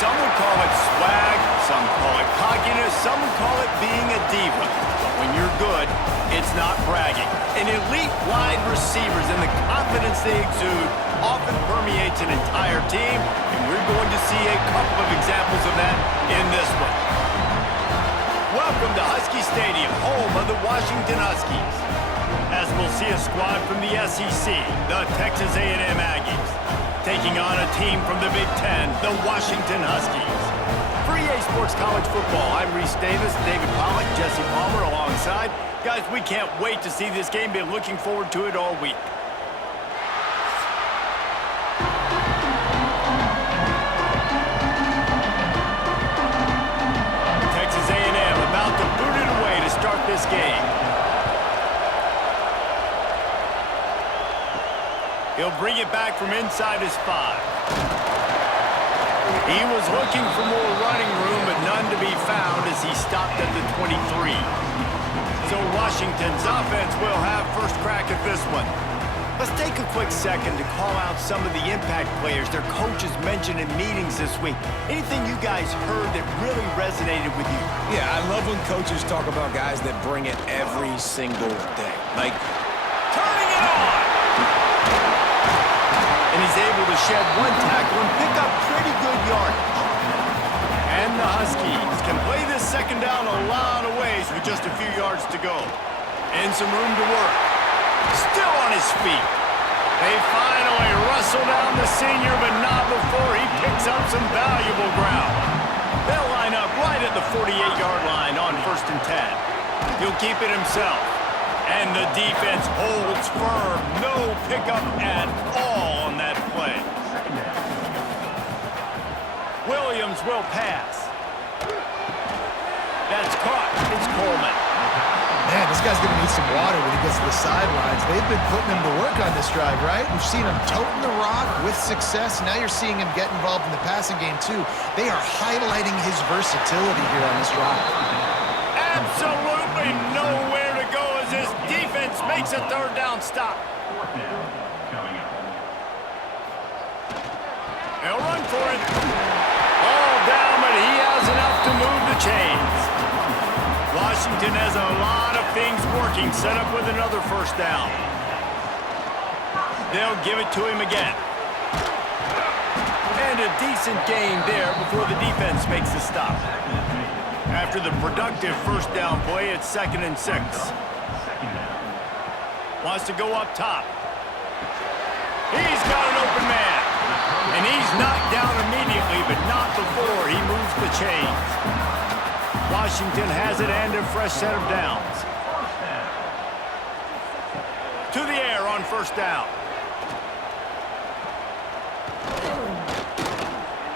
Some would call it swag, some call it cockiness, some would call it being a diva. But when you're good, it's not bragging. And elite wide receivers and the confidence they exude often permeates an entire team, and we're going to see a couple of examples of that in this one. Welcome to Husky Stadium, home of the Washington Huskies. As we'll see a squad from the SEC, the Texas A&M Aggies, taking on a team from the Big Ten, the Washington Huskies. For EA Sports College Football, I'm Reese Davis, David Pollack, Jesse Palmer alongside. Guys, we can't wait to see this game. Been looking forward to it all week. Texas A&M about to boot it away to start this game. He'll bring it back from inside his 5. He was looking for more running room, but none to be found as he stopped at the 23. So Washington's offense will have first crack at this one. Let's take a quick second to call out some of the impact players their coaches mentioned in meetings this week. Anything you guys heard that really resonated with you? Yeah, I love when coaches talk about guys that bring it every single day. Like, turning it on! And he's able to shed one tackle and pick up pretty good yardage. And the Huskies can play this second down a lot of ways with just a few yards to go. And some room to work. Still on his feet. They finally wrestle down the senior, but not before he picks up some valuable ground. They'll line up right at the 48-yard line on 1st and 10. He'll keep it himself. And the defense holds firm. No pickup at all on that play. Williams will pass. That's caught. It's Coleman. Man, this guy's going to need some water when he gets to the sidelines. They've been putting him to work on this drive, right? We've seen him toting the rock with success. Now you're seeing him get involved in the passing game, too. They are highlighting his versatility here on this drive. Absolutely nowhere to go as his defense makes a third down stop. They'll run for it. All down, but he has enough to move the chains. Washington has a lot of things working, set up with another first down. They'll give it to him again. And a decent gain there before the defense makes the stop. After the productive first down play, it's 2nd and 6. Wants to go up top. He's got an open man. And he's knocked down immediately, but not before he moves the chains. Washington has it and a fresh set of downs. To the air on first down.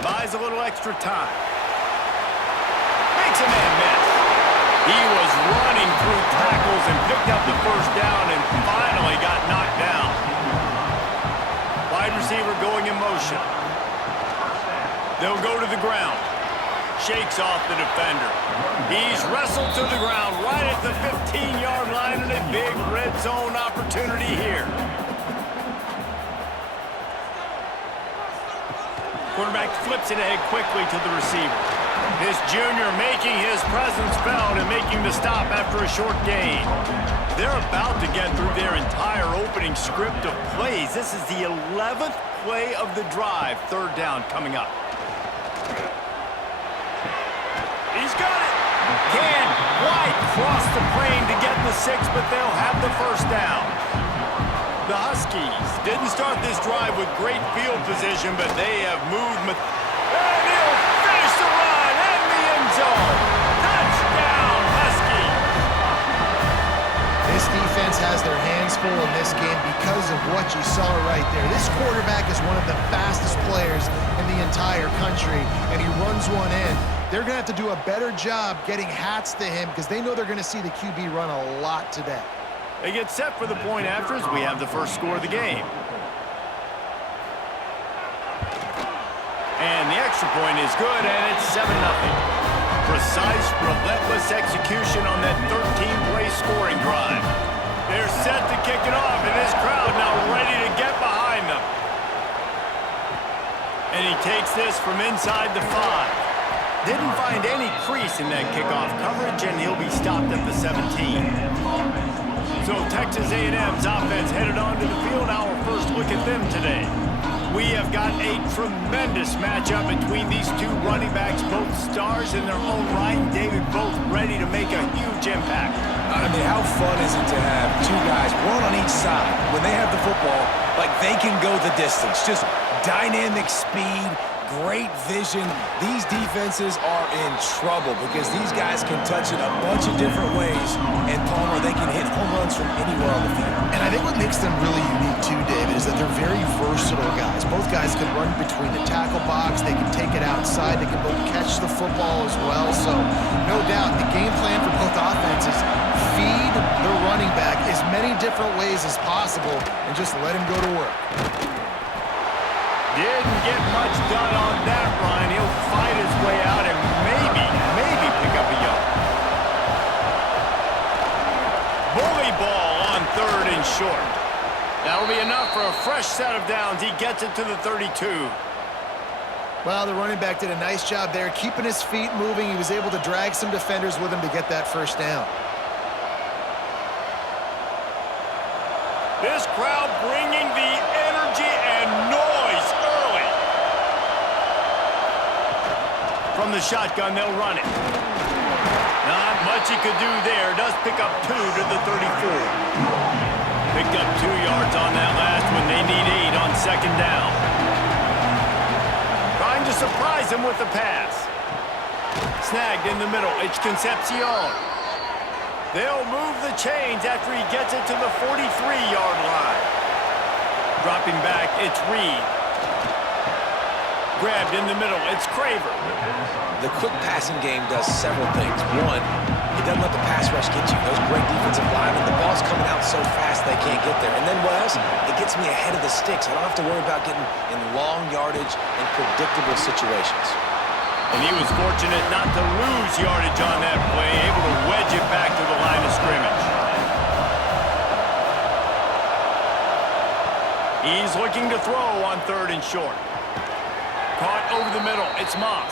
Buys a little extra time. Makes a man miss. He was running through tackles and picked up the first down and finally got knocked down. Wide receiver going in motion. They'll go to the ground. Shakes off the defender. He's wrestled to the ground right at the 15-yard line and a big red zone opportunity here. Quarterback flips it ahead quickly to the receiver. This junior making his presence felt and making the stop after a short gain. They're about to get through their entire opening script of plays. This is the 11th play of the drive. Third down coming up. He's got it. Can't quite cross the plane to get the 6, but they'll have the first down. The Huskies didn't start this drive with great field position, but they have moved. And he'll finish the run in the end zone. Touchdown, Huskies. This defense has their hands full in this game because of what you saw right there. This quarterback is one of the fastest players in the entire country, and he runs one in. They're going to have to do a better job getting hats to him because they know they're going to see the QB run a lot today. They get set for the point after as we have the first score of the game. And the extra point is good, and it's 7-0. Precise, relentless execution on that 13-play scoring drive. They're set to kick it off, and this crowd now ready to get behind them. And he takes this from inside the 5. Didn't find any crease in that kickoff coverage, and he'll be stopped at the 17. So Texas A&M's offense headed onto the field. Our first look at them today. We have got a tremendous matchup between these two running backs, both stars in their own right, and David, both ready to make a huge impact. I mean, how fun is it to have two guys, one on each side, when they have the football, like they can go the distance. Just dynamic speed, great vision. These defenses are in trouble because these guys can touch it a bunch of different ways, and Palmer, they can hit home runs from anywhere on the field. And I think what makes them really unique too, David, is that they're very versatile guys. Both guys can run between the tackle box, they can take it outside, they can both catch the football as well. So no doubt the game plan for both offenses, feed the running back as many different ways as possible and just let him go to work. Didn't get much done on that, Ryan. He'll fight his way out and maybe pick up a yard. Bully ball on 3rd and short. That'll be enough for a fresh set of downs. He gets it to the 32. Well, the running back did a nice job there, keeping his feet moving. He was able to drag some defenders with him to get that first down. This crowd bringing the energy and noise early. From the shotgun, they'll run it. Not much he could do there. Does pick up 2 to the 34. Picked up 2 yards on that last one. They need 8 on 2nd down. Trying to surprise him with the pass. Snagged in the middle. It's Concepcion. They'll move the chains after he gets it to the 43-yard line. Dropping back, it's Reed. Grabbed in the middle, it's Craver. The quick passing game does several things. One, it doesn't let the pass rush get you. Those great defensive linemen, the ball's coming out so fast they can't get there. And then what else? It gets me ahead of the sticks. I don't have to worry about getting in long yardage and predictable situations. And he was fortunate not to lose yardage on that play, able to wedge it back to the line of scrimmage. He's looking to throw on 3rd and short. Caught over the middle, it's Moss.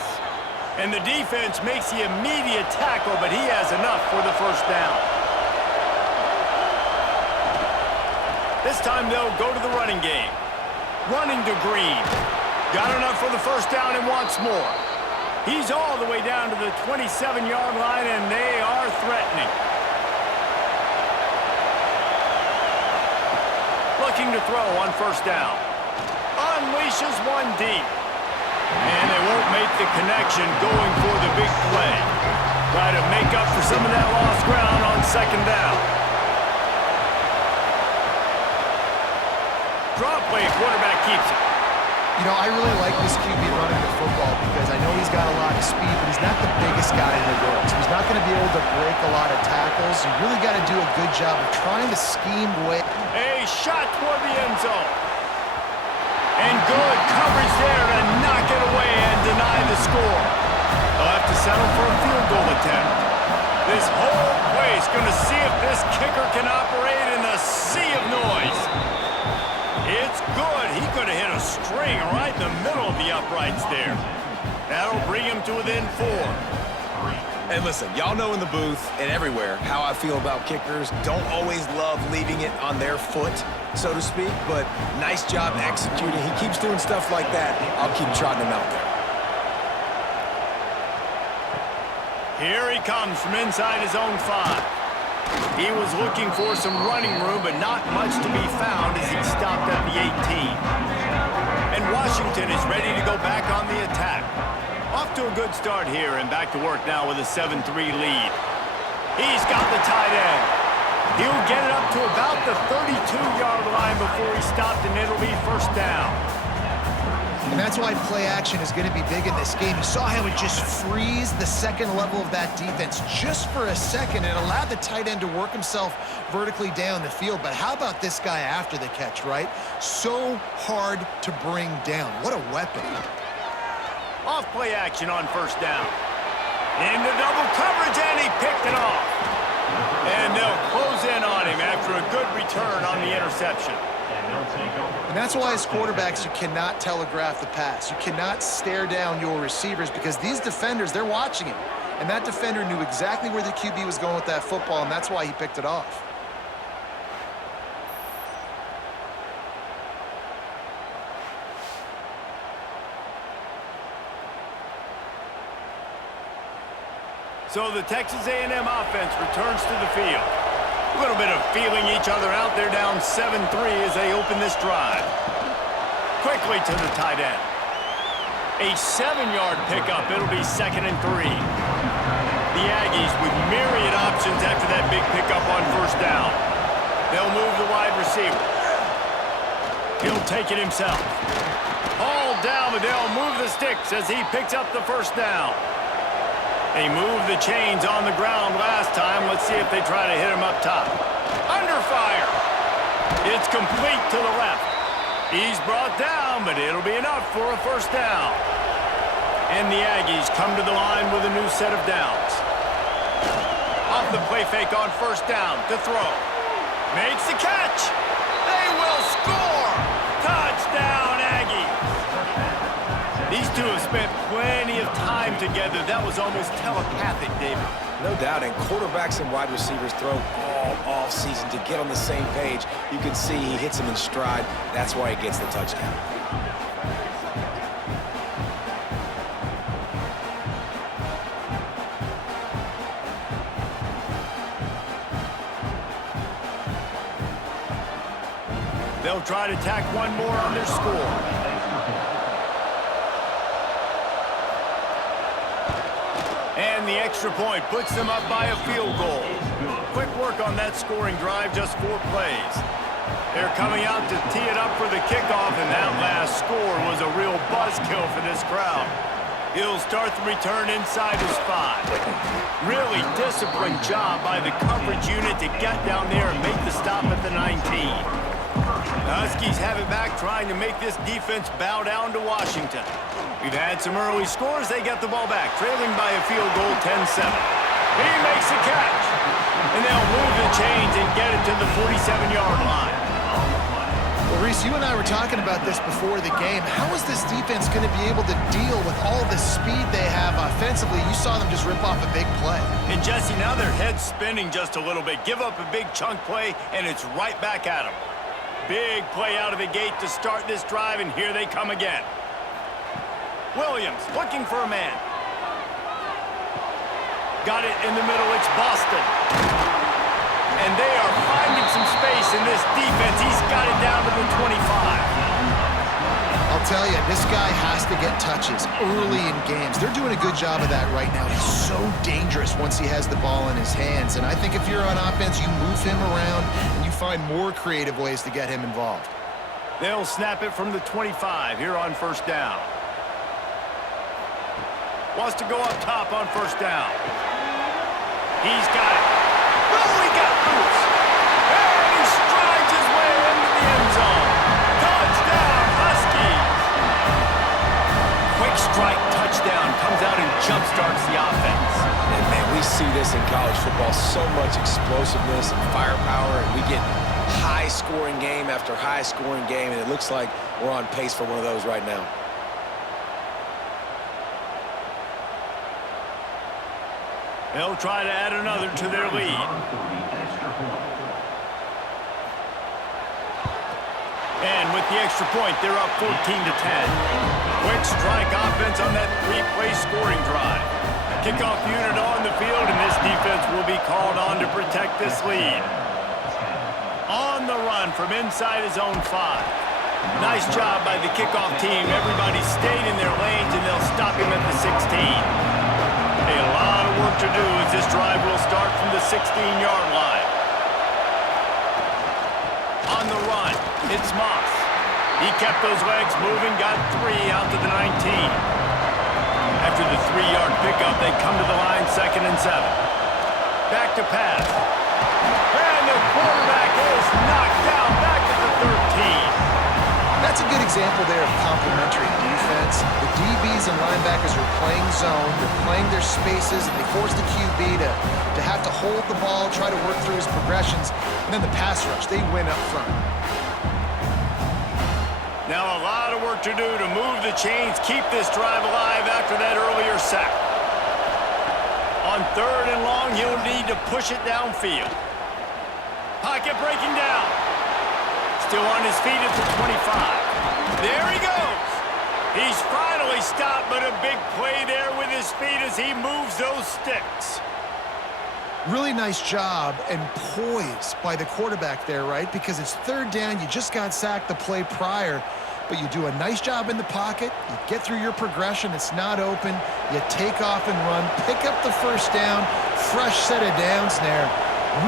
And the defense makes the immediate tackle, but he has enough for the first down. This time they'll go to the running game. Running to Green. Got enough for the first down and wants more. He's all the way down to the 27-yard line, and they are threatening. Looking to throw on first down. Unleashes one deep. And they won't make the connection going for the big play. Try to make up for some of that lost ground on 2nd down. Drop play, quarterback keeps it. You know, I really like this QB running the football because I know he's got a lot of speed, but he's not the biggest guy in the world. So he's not going to be able to break a lot of tackles. You really got to do a good job of trying to scheme away. A shot toward the end zone. And good coverage there to knock it away and deny the score. They'll have to settle for a field goal attempt. This whole place going to see if this kicker can operate in the sea of noise. It's good. He could have hit a string right in the middle of the uprights there. That'll bring him to within 4. Hey, listen, y'all know in the booth and everywhere how I feel about kickers. Don't always love leaving it on their foot, so to speak, but nice job executing. He keeps doing stuff like that. I'll keep trotting him out there. Here he comes from inside his own 5. He was looking for some running room, but not much to be found as he stopped at the 18. And Washington is ready to go back on the attack. Off to a good start here and back to work now with a 7-3 lead. He's got the tight end. He'll get it up to about the 32-yard line before he stopped, and it'll be first down. And that's why play action is going to be big in this game. You saw how it just frees the second level of that defense just for a second. It allowed the tight end to work himself vertically down the field. But how about this guy after the catch, right? So hard to bring down. What a weapon. Off play action on first down. Into double coverage, and he picked it off. And they'll close in on him after a good return on the interception. And that's why as quarterbacks, you cannot telegraph the pass. You cannot stare down your receivers because these defenders, they're watching him. And that defender knew exactly where the QB was going with that football, and that's why he picked it off. So the Texas A&M offense returns to the field. A little bit of feeling each other out. They're down 7-3 as they open this drive. Quickly to the tight end. A 7-yard pickup. It'll be 2nd and 3. The Aggies with myriad options after that big pickup on 1st down. They'll move the wide receiver. He'll take it himself. Hauled down, but they'll move the sticks as he picks up the 1st down. They moved the chains on the ground last time. Let's see if they try to hit him up top. Under fire. It's complete to the left. He's brought down, but it'll be enough for a 1st down. And the Aggies come to the line with a new set of downs. Off the play fake on 1st down to throw. Makes the catch. They will score. Touchdown, Aggies. These two have spent plenty of time together. That was almost telepathic, David. No doubt, and quarterbacks and wide receivers throw all off-season to get on the same page. You can see he hits them in stride. That's why he gets the touchdown. They'll try to tack one more on their score. And the extra point puts them up by a field goal. Quick work on that scoring drive, just 4 plays. They're coming out to tee it up for the kickoff, and that last score was a real buzzkill for this crowd. He'll start the return inside his 5. Really disciplined job by the coverage unit to get down there and make the stop at the 19. The Huskies have it back, trying to make this defense bow down to Washington. We've had some early scores. They get the ball back, trailing by a field goal, 10-7. He makes the catch, and they'll move the chains and get it to the 47-yard line. Well, Reese, you and I were talking about this before the game. How is this defense going to be able to deal with all the speed they have offensively? You saw them just rip off a big play. And, Jesse, now their head's spinning just a little bit. Give up a big chunk play, and it's right back at them. Big play out of the gate to start this drive, and here they come again. Williams looking for a man. Got it in the middle. It's Boston. And they are finding some space in this defense. He's got it down to the 25. I'll tell you, this guy has to get touches early in games. They're doing a good job of that right now. He's so dangerous once he has the ball in his hands. And I think if you're on offense, you move him around and you find more creative ways to get him involved. They'll snap it from the 25 here on 1st down. Wants to go up top on 1st down. He's got it. Oh, he got loose. And he strides his way into the end zone. Touchdown, Huskies. Quick strike touchdown comes out and jumpstarts the offense. And, man, we see this in college football, so much explosiveness and firepower, and we get high-scoring game after high-scoring game, and it looks like we're on pace for one of those right now. They'll try to add another to their lead. And with the extra point, they're up 14-10. Quick strike offense on that 3-play scoring drive. Kickoff unit on the field, and this defense will be called on to protect this lead. On the run from inside his own 5. Nice job by the kickoff team. Everybody stayed in their lanes, and they'll stop him at the 16. A lot of work to do as this drive will start from the 16-yard line. On the run, it's Moss. He kept those legs moving, got 3 out to the 19. After the 3-yard pickup, they come to the line, 2nd and 7. Back to pass. And the quarterback is knocked down back at the 13. That's a good example there of complementary defense. The DBs and linebackers are playing zone, they're playing their spaces, and they force the QB to have to hold the ball, try to work through his progressions, and then the pass rush, they win up front. lot of work to do to move the chains, keep this drive alive after that earlier sack. On 3rd and long, he'll need to push it downfield. Pocket breaking down. Still on his feet at the 25. There he goes. He's finally stopped, but a big play there with his feet as he moves those sticks. Really nice job and poise by the quarterback there, right? Because it's 3rd down. You just got sacked the play prior, but you do a nice job in the pocket. You get through your progression. It's not open. You take off and run, pick up the 1st down, fresh set of downs there.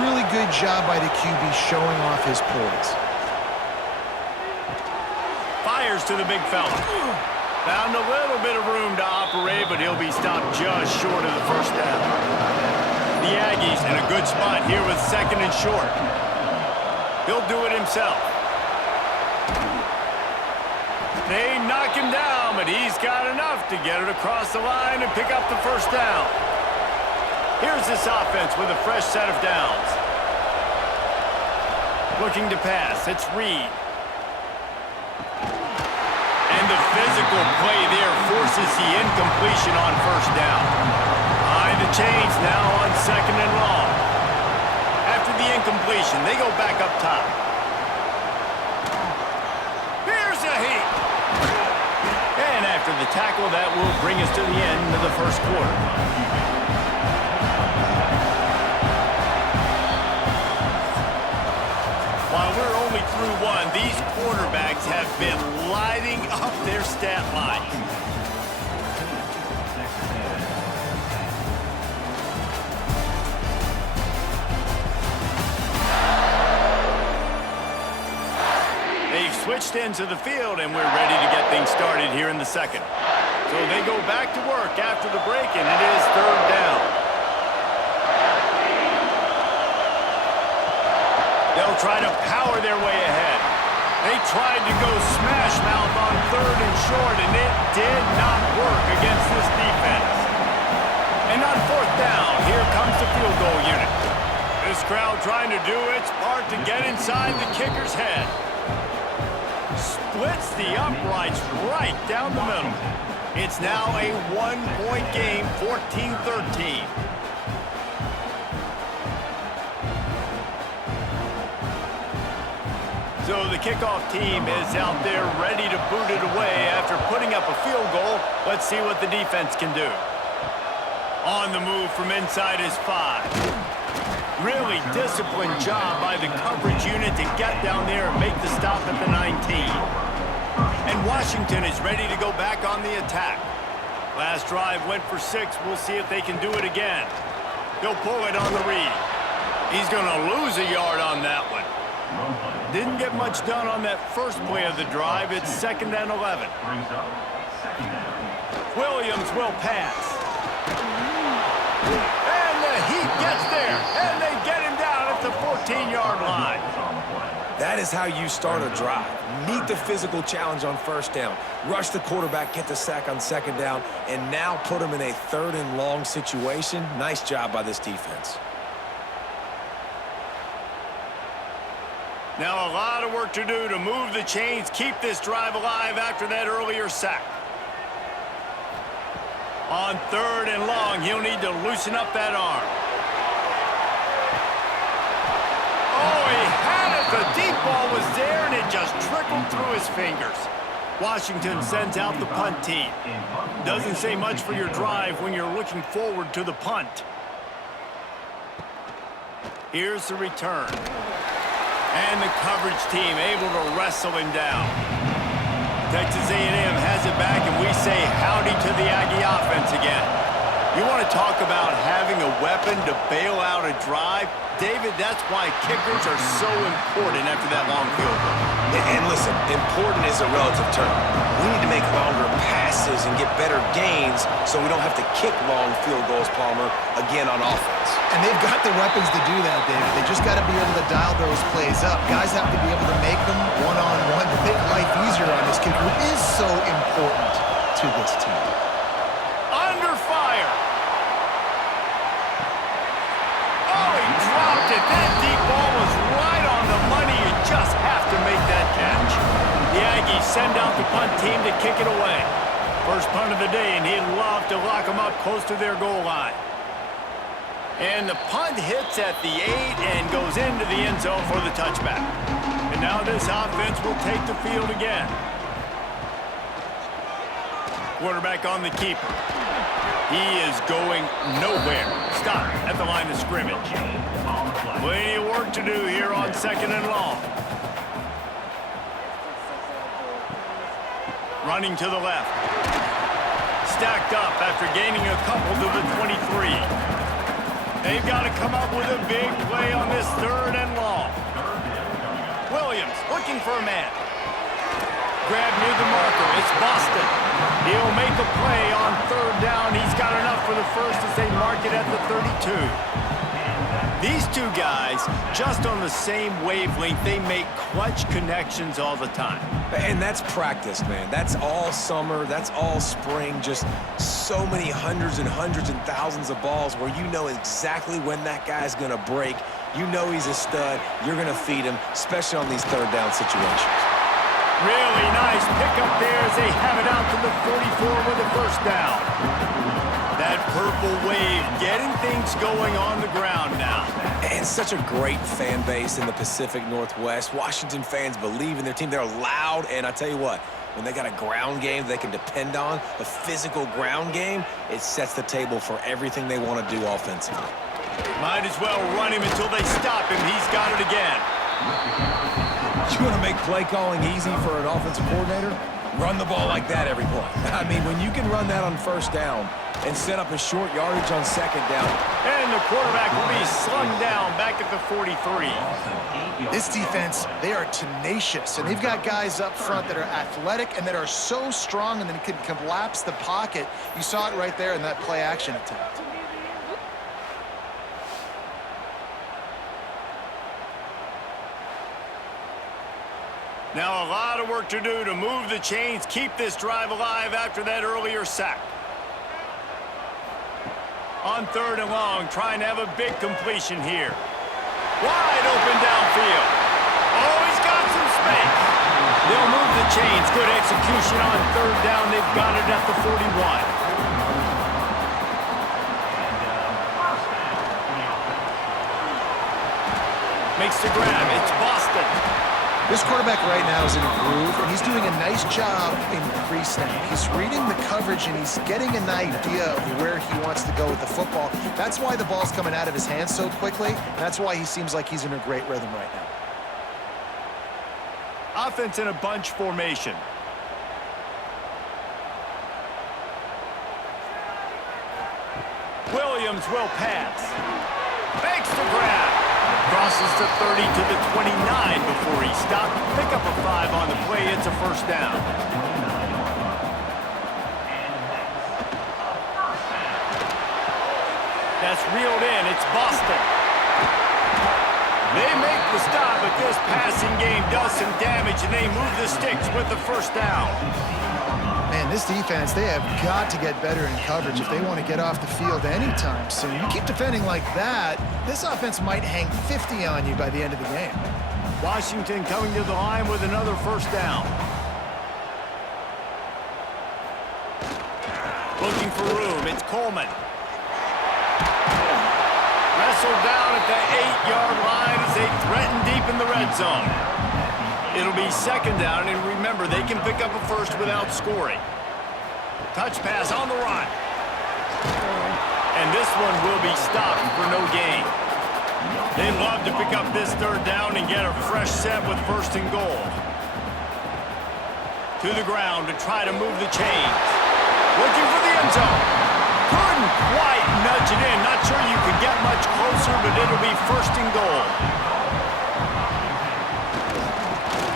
Really good job by the QB showing off his poise. Fires to the big fella. Found a little bit of room to operate, but he'll be stopped just short of the 1st down. The Aggies in a good spot here with 2nd and short. He'll do it himself. They knock him down, but he's got enough to get it across the line and pick up the 1st down. Here's this offense with a fresh set of downs. Looking to pass, it's Reed. And the physical play there forces the incompletion on 1st down. Behind the chains now on 2nd and long. After the incompletion, they go back up top. Here's a heat. And after the tackle, that will bring us to the end of the 1st quarter. While we're only through one, these quarterbacks have been lighting up their stat line. They've switched into the field, and we're ready to get things started here in the 2nd. So they go back to work after the break, and it is 3rd down. They'll try to power their way ahead. They tried to go smash mouth on 3rd and short, and it did not work against this defense. And on 4th down, here comes the field goal unit. This crowd trying to do its part to get inside the kicker's head. Splits the uprights right down the middle. It's now a 1-point game, 14-13. So the kickoff team is out there ready to boot it away after putting up a field goal. Let's see what the defense can do. On the move from inside his 5. Really disciplined job by the coverage unit to get down there and make the stop at the 19. And Washington is ready to go back on the attack. Last drive went for 6. We'll see if they can do it again. He'll pull it on the read. He's going to lose a yard on that one. Didn't get much done on that first play of the drive. It's 2nd and 11. Williams will pass. And the Heat gets there. And they get him down at the 14-yard line. That is how you start a drive. Meet the physical challenge on 1st down. Rush the quarterback, get the sack on 2nd down, and now put him in a 3rd and long situation. Nice job by this defense. Now a lot of work to do to move the chains, keep this drive alive after that earlier sack. On 3rd and long, he'll need to loosen up that arm. Oh, he had it. The deep ball was there, and it just trickled through his fingers. Washington sends out the punt team. Doesn't say much for your drive when you're looking forward to the punt. Here's the return. And the coverage team able to wrestle him down. Texas A&M has it back, and we say howdy to the Aggie offense again. You want to talk about having a weapon to bail out a drive? David, that's why kickers are so important after that long field goal. And listen, important is a relative term. We need to make longer passes and get better gains so we don't have to kick long field goals, Palmer, again on offense. And they've got the weapons to do that, David. They just got to be able to dial those plays up. Guys have to be able to make them one-on-one to make life easier on this kicker, who is so important to this team. Under fire. Oh, he dropped it. That deep ball was right on the money. You just have to make that catch. The Aggies send out the punt team to kick it away. First punt of the day, and he'd love to lock them up close to their goal line. And the punt hits at the 8 and goes into the end zone for the touchback. And now this offense will take the field again. Quarterback on the keeper. He is going nowhere. Stop at the line of scrimmage. Plenty of work to do here on 2nd and long. Running to the left. Stacked up after gaining a couple to the 23. They've got to come up with a big play on this 3rd and long. Williams looking for a man. Grab near the marker. It's Boston. He'll make a play on 3rd down. He's got enough for the first as they mark it at the 32. These two guys, just on the same wavelength, they make clutch connections all the time. And that's practice, man. That's all summer. That's all spring. Just so many hundreds and thousands of balls where you know exactly when that guy's going to break. You know he's a stud. You're going to feed him, especially on these 3rd down situations. Really nice pickup there as they have it out to the 44 with the first down. That purple wave getting things going on the ground now. And such a great fan base in the Pacific Northwest. Washington fans believe in their team. They're loud, and I tell you what, when they got a ground game they can depend on, a physical ground game, it sets the table for everything they want to do offensively. Might as well run him until they stop him. He's got it again. You want to make play calling easy for an offensive coordinator? Run the ball like that every play. I mean, when you can run that on 1st down and set up a short yardage on 2nd down. And the quarterback will be slung down back at the 43. This defense, they are tenacious, and they've got guys up front that are athletic and that are so strong and then can collapse the pocket. You saw it right there in that play-action attempt. Now a lot of work to do to move the chains, keep this drive alive after that earlier sack. On 3rd and long, trying to have a big completion here. Wide open downfield. Oh, he's got some space. They'll move the chains. Good execution on 3rd down. They've got it at the 41. Makes the grab. It's Boston. This quarterback right now is in a groove, and he's doing a nice job in pre-snap. He's reading the coverage, and he's getting an idea of where he wants to go with the football. That's why the ball's coming out of his hands so quickly, and that's why he seems like he's in a great rhythm right now. Offense in a bunch formation. Williams will pass. Makes the grab. Crosses the 30 to the 29 before he stopped. Pick up a 5 on the play. It's a 1st down. That's reeled in. It's Boston. They make the stop, but this passing game does some damage, and they move the sticks with the 1st down. Man, this defense, they have got to get better in coverage if they want to get off the field anytime soon. You keep defending like that, this offense might hang 50 on you by the end of the game. Washington coming to the line with another 1st down. Looking for room. It's Coleman. Wrestled down at the 8-yard line as they threaten deep in the red zone. It'll be 2nd down, and remember, they can pick up a 1st without scoring. Touch pass on the run. And this one will be stopped for no gain. They love to pick up this 3rd down and get a fresh set with 1st and goal. To the ground to try to move the chains. Looking for the end zone. Couldn't quite nudge it in. Not sure you could get much closer, but it'll be 1st and goal.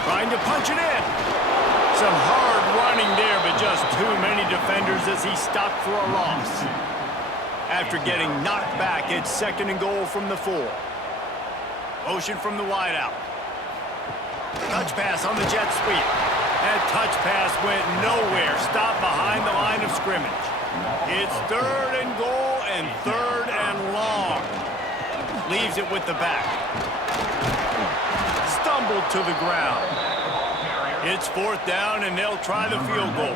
Trying to punch it in. Some hard running there, but just too many defenders as he stopped for a loss. After getting knocked back, it's 2nd and goal from the 4. Motion from the wideout. Touch pass on the jet sweep. That touch pass went nowhere. Stopped behind the line of scrimmage. It's 3rd and goal and 3rd and long. Leaves it with the back. Stumbled to the ground. It's 4th down, and they'll try the field goal.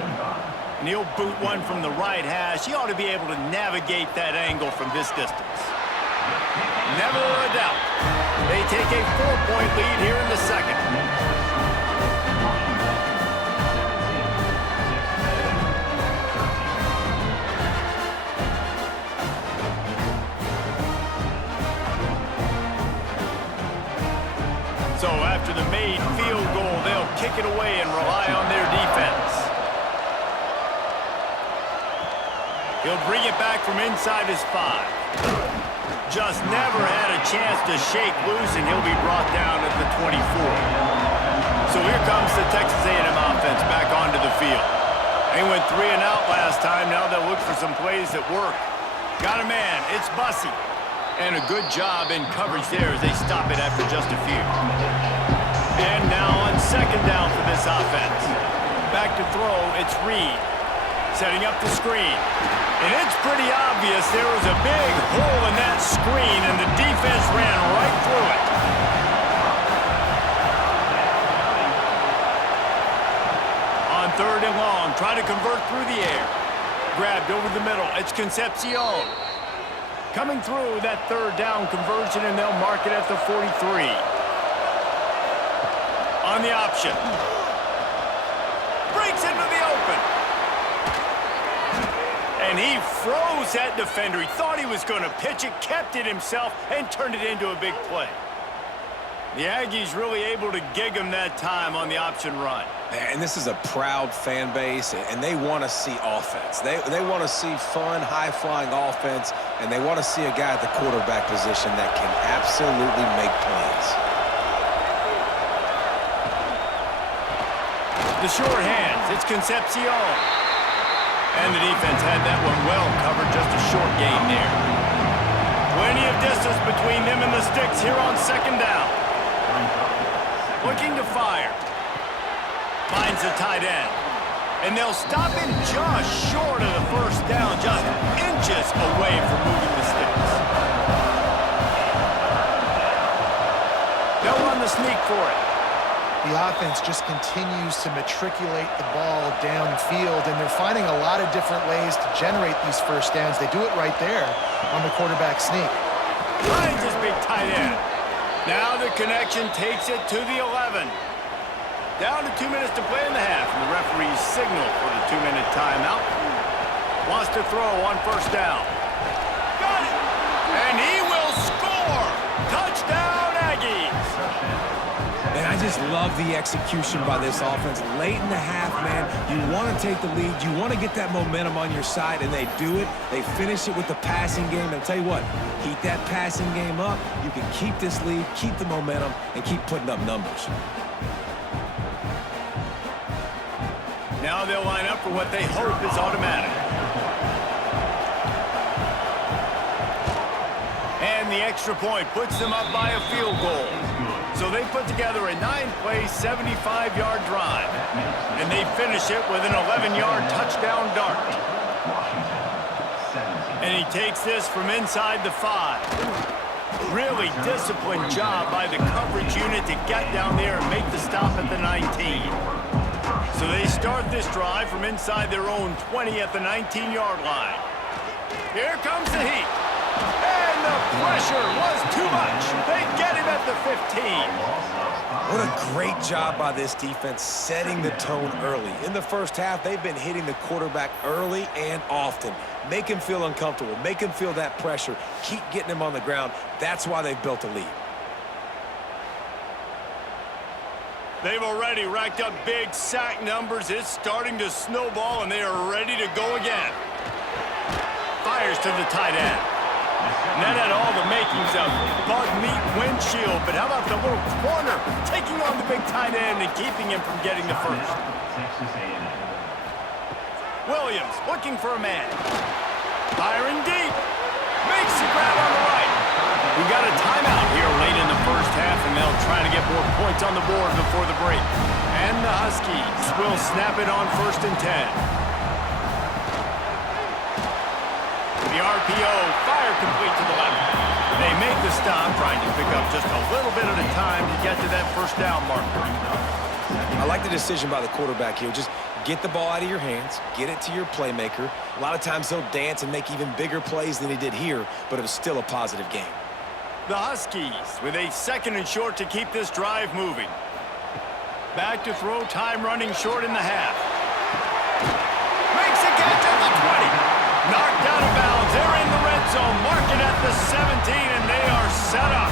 And he'll boot one from the right hash. He ought to be able to navigate that angle from this distance. Never a doubt. They take a 4-point lead here in the second. So after the made field goal, they'll kick it away and rely on their defense. He'll bring it back from inside his 5. Just never had a chance to shake loose, and he'll be brought down at the 24. So here comes the Texas A&M offense back onto the field. They went 3 and out last time. Now they'll look for some plays that work. Got a man. It's Bussey. And a good job in coverage there as they stop it after just a few. And now on 2nd down for this offense. Back to throw, it's Reed. Setting up the screen. And it's pretty obvious there was a big hole in that screen, and the defense ran right through it. On 3rd and long, trying to convert through the air. Grabbed over the middle. It's Concepcion. Coming through that 3rd down conversion, and they'll mark it at the 43. On the option. Breaks into the open. And he froze that defender. He thought he was going to pitch it, kept it himself, and turned it into a big play. The Aggies really able to gig him that time on the option run. And this is a proud fan base, and they want to see offense. They want to see fun, high-flying offense, and they want to see a guy at the quarterback position that can absolutely make plays. The short hands, it's Concepcion. And the defense had that one well covered, just a short gain there. Plenty of distance between them and the sticks here on 2nd down. Looking to fire. Finds the tight end. And they'll stop him just short of the 1st down, just inches away from moving the sticks. They'll run the sneak for it. The offense just continues to matriculate the ball downfield, and they're finding a lot of different ways to generate these 1st downs. They do it right there on the quarterback sneak. Finds his big tight end. Now the connection takes it to the 11. Down to 2 minutes to play in the half, and the referees signal for the 2-minute timeout. Wants to throw on 1st down. Got it! And he will score! Touchdown, Aggies! Man, I just love the execution by this offense. Late in the half, man, you want to take the lead. You want to get that momentum on your side, and they do it. They finish it with the passing game. And I'll tell you what, keep that passing game up. You can keep this lead, keep the momentum, and keep putting up numbers. Now they'll line up for what they hope is automatic. And the extra point puts them up by a field goal. So they put together a 9-play, 75-yard drive. And they finish it with an 11-yard touchdown dart. And he takes this from inside the 5. Really disciplined job by the coverage unit to get down there and make the stop at the 19. So they start this drive from inside their own 20 at the 19-yard line. Here comes the heat. And the pressure was too much. They get him at the 15. What a great job by this defense setting the tone early. In the 1st half, they've been hitting the quarterback early and often. Make him feel uncomfortable. Make him feel that pressure. Keep getting him on the ground. That's why they've built a lead. They've already racked up big sack numbers. It's starting to snowball, and they are ready to go again. Fires to the tight end. And that had all the makings of bug meat windshield, but how about the little corner taking on the big tight end and keeping him from getting the 1st? Williams looking for a man. Firing deep. Makes the grab on the right. We got a timeout here late in the 1st half, and they'll try to get more points on the board before the break. And the Huskies will snap it on 1st and 10. The RPO, fire complete to the left. They make the stop, trying to pick up just a little bit at a time to get to that 1st down marker. I like the decision by the quarterback here. Just get the ball out of your hands, get it to your playmaker. A lot of times he'll dance and make even bigger plays than he did here, but it was still a positive game. The Huskies with a 2nd and short to keep this drive moving. Back to throw, time running short in the half. Makes a catch at the 20. Knocked out of bounds. They're in the red zone. Mark it at the 17, and they are set up.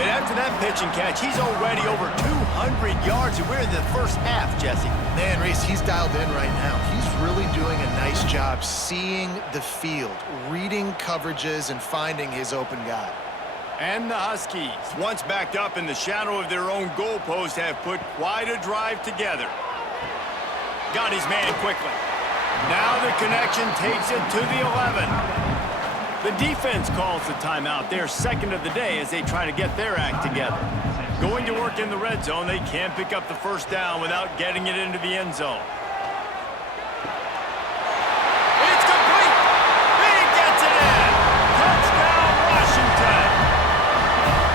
And after that pitch and catch, he's already over 200 yards, and we're in the first half, Jesse. Man, Reese, he's dialed in right now. He's really doing a nice job seeing the field, reading coverages, and finding his open guy. And the Huskies, once backed up in the shadow of their own goalpost, have put quite a drive together. Got his man quickly. Now the connection takes it to the 11. The defense calls the timeout, their 2nd of the day, as they try to get their act together. Going to work in the red zone, they can't pick up the first down without getting it into the end zone. It's complete! He gets it in! Touchdown, Washington!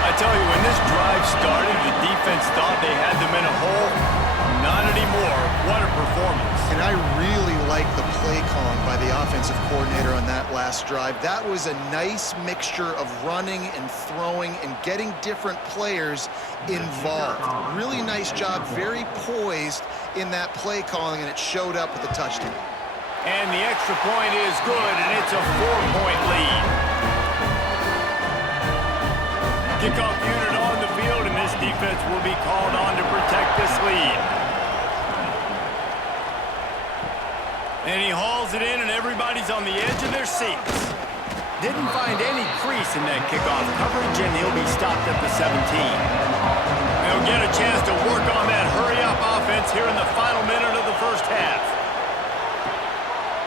I tell you, when this drive started, the defense thought they had them in a hole. Not anymore. What a performance. And I really like the play calling by the offensive coordinator on that last drive. That was a nice mixture of running and throwing and getting different players involved. Really nice job, very poised in that play calling, and it showed up with the touchdown. And the extra point is good, and it's a 4-point lead. Kickoff unit on the field, and this defense will be called on to protect this lead. And he hauls it in, and everybody's on the edge of their seats. Didn't find any crease in that kickoff coverage, and he'll be stopped at the 17. They'll get a chance to work on that hurry-up offense here in the final minute of the first half.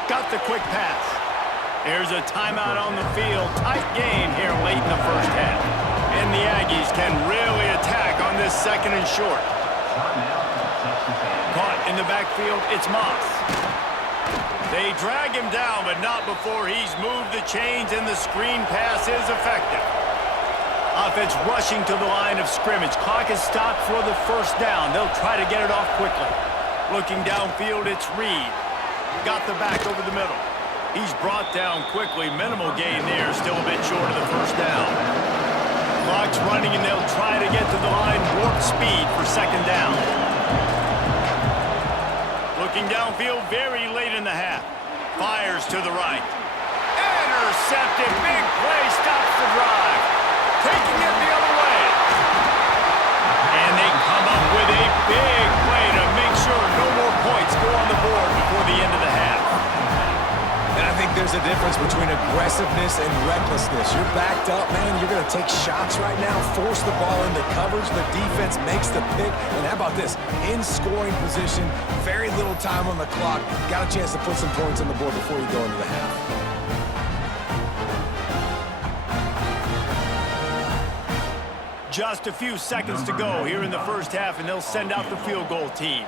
Got the quick pass. There's a timeout on the field. Tight game here late in the first half. And the Aggies can really attack on this 2nd and short. Caught in the backfield, it's Moss. They drag him down, but not before he's moved the chains, and the screen pass is effective. Offense rushing to the line of scrimmage. Clock is stopped for the first down. They'll try to get it off quickly. Looking downfield, it's Reed. Got the back over the middle. He's brought down quickly. Minimal gain there, still a bit short of the first down. Clock's running, and they'll try to get to the line. Warp speed for 2nd down. Looking downfield very late in the half. Fires to the right. Intercepted. Big play stops the drive. Taking it the other way. And they come up with a big play to make sure no more points go on the board before the end of the half. And I think there's a difference between aggressiveness and recklessness. You're backed up, man. You're going to take shots right now, force the ball into coverage. The defense makes the pick. And how about this? In scoring position, very little time on the clock. Got a chance to put some points on the board before you go into the half. Just a few seconds to go here in the first half, and they'll send out the field goal team.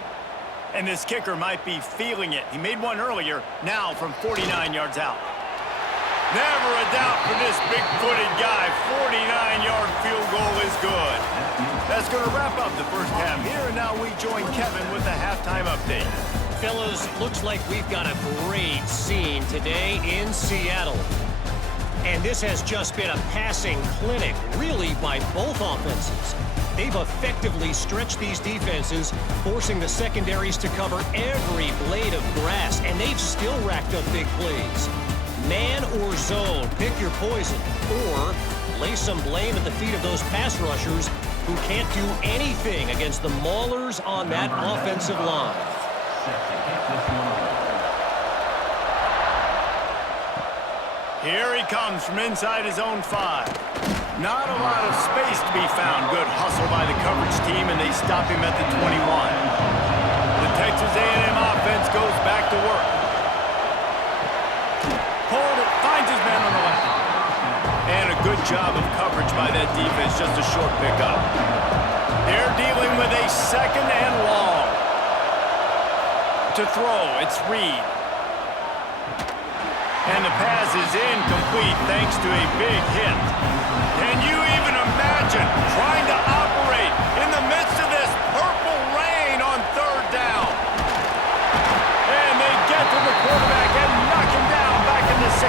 And this kicker might be feeling it. He made one earlier, now from 49 yards out. Never a doubt for this big-footed guy. 49-yard field goal is good. That's going to wrap up the first half here, and now we join Kevin with the halftime update. Fellas, looks like we've got a great scene today in Seattle. And this has just been a passing clinic, really, by both offenses. They've effectively stretched these defenses, forcing the secondaries to cover every blade of grass, and they've still racked up big plays. Man or zone, pick your poison, or lay some blame at the feet of those pass rushers who can't do anything against the maulers on that offensive line. Here he comes from inside his own 5. Not a lot of space to be found. Good hustle by the coverage team, and they stop him at the 21. The Texas A&M offense goes back to work. Hold it, finds his man on the left. And a good job of coverage by that defense, just a short pickup. They're dealing with a 2nd and long. To throw, it's Reed. And the pass is incomplete thanks to a big hit. Can you even imagine trying to operate in the midst of this purple rain? 16.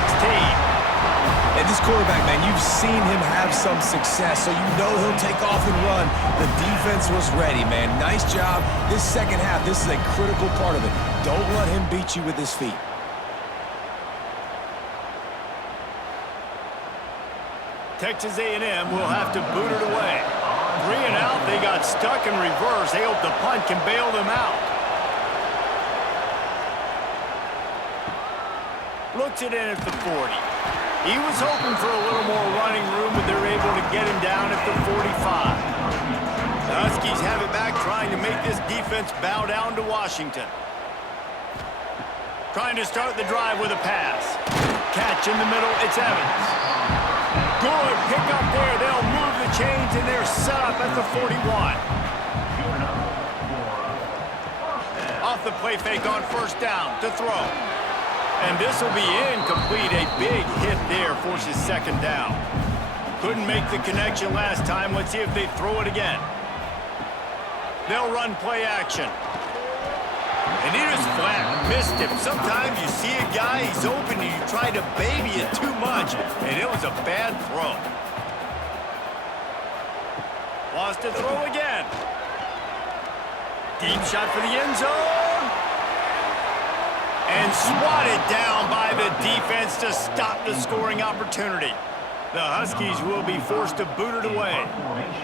And this quarterback, man, you've seen him have some success, so you know he'll take off and run. The defense was ready, man. Nice job. This second half, this is a critical part of it. Don't let him beat you with his feet. Texas A&M will have to boot it away. 3 and out, they got stuck in reverse. They hope the punt can bail them out. Looks it in at the 40. He was hoping for a little more running room, but they're able to get him down at the 45. The Huskies have it back, trying to make this defense bow down to Washington. Trying to start the drive with a pass. Catch in the middle, it's Evans. Good pick up there. They'll move the chains, and they're set up at the 41. Off the play fake on first down to throw. And this will be incomplete. A big hit there forces second down. Couldn't make the connection last time. Let's see if they throw it again. They'll run play action. And he just flat missed him. Sometimes you see a guy, he's open, and you try to baby it too much, and it was a bad throw. Wants to throw again. Deep shot for the end zone. And swatted down by the defense to stop the scoring opportunity. The Huskies will be forced to boot it away.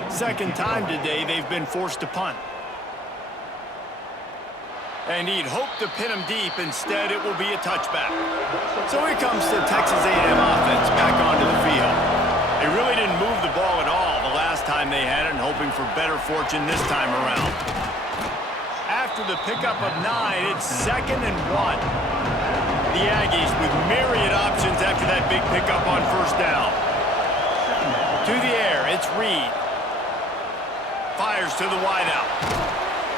Second time today they've been forced to punt. And he'd hoped to pin him deep. Instead, it will be a touchback. So here comes the Texas A&M offense back onto the field. They really didn't move the ball at all the last time they had it, and hoping for better fortune this time around. After the pickup of 9, it's 2nd and 1. The Aggies with myriad options after that big pickup on first down. To the air, it's Reed. Fires to the wideout.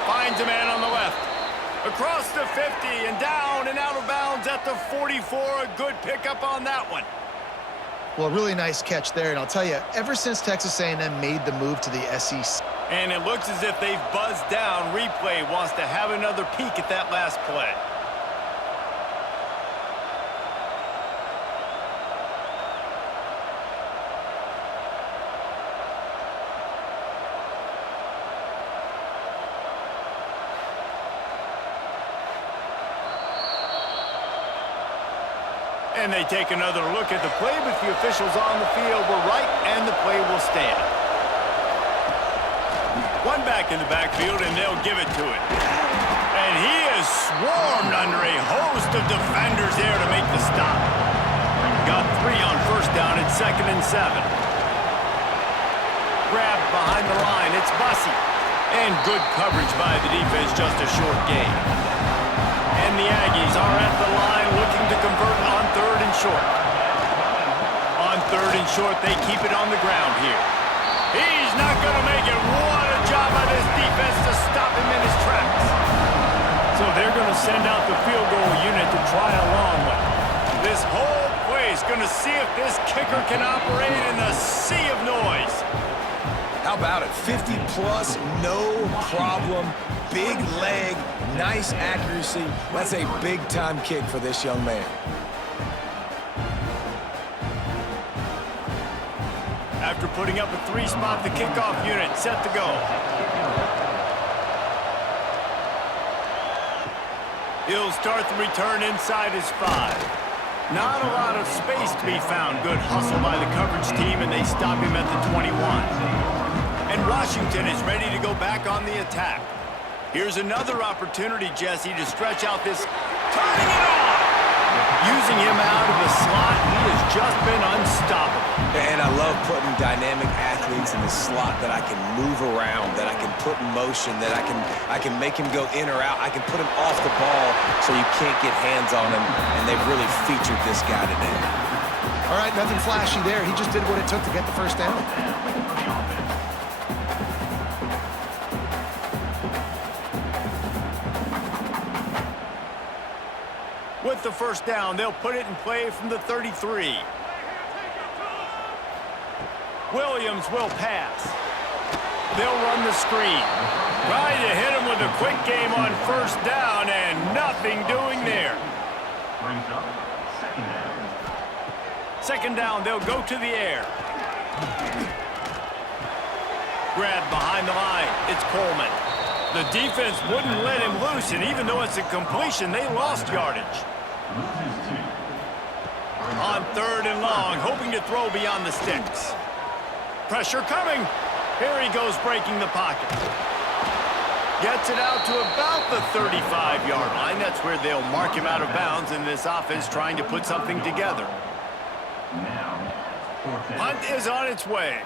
Finds a man on the left. Across the 50 and down and out of bounds at the 44. A good pickup on that one. Well, really nice catch there, and I'll tell you, ever since Texas A&M made the move to the SEC. And it looks as if they've buzzed down. Replay wants to have another peek at that last play. And they take another look at the play, but the officials on the field were right, and the play will stand. One back in the backfield, and they'll give it to it. And he is swarmed under a host of defenders there to make the stop. Got 3 on first down at 2nd and 7. Grabbed behind the line, it's Bussey. And good coverage by the defense, just a short gain. And the Aggies are at the line looking to convert on 3rd and short. On 3rd and short, they keep it on the ground here. He's not going to make it. What a job by this defense to stop him in his tracks. So they're going to send out the field goal unit to try a long one. This whole play is going to see if this kicker can operate in the sea of noise. How about it? 50-plus, no problem. Big leg, nice accuracy. That's a big-time kick for this young man. After putting up a 3-spot, the kickoff unit set to go. He'll start the return inside his 5. Not a lot of space to be found. Good hustle by the coverage team, and they stop him at the 21. And Washington is ready to go back on the attack. Here's another opportunity, Jesse, to stretch out this. Turning it on! Using him out of the slot, he has just been unstoppable. And I love putting dynamic athletes in the slot that I can move around, that I can put in motion, that I can make him go in or out. I can put him off the ball so you can't get hands on him, and they've really featured this guy today. All right, nothing flashy there. He just did what it took to get the first down. With the first down, they'll put it in play from the 33. Williams will pass. They'll run the screen. Trying to hit him with a quick game on first down, and nothing doing there. second down, they'll go to the air. Grabbed behind the line. It's Coleman. The defense wouldn't let him loose, and even though it's a completion, they lost yardage. On 3rd and long, hoping to throw beyond the sticks. Pressure coming. Here he goes, breaking the pocket. Gets it out to about the 35-yard line. That's where they'll mark him out of bounds in this offense trying to put something together. Punt is on its way.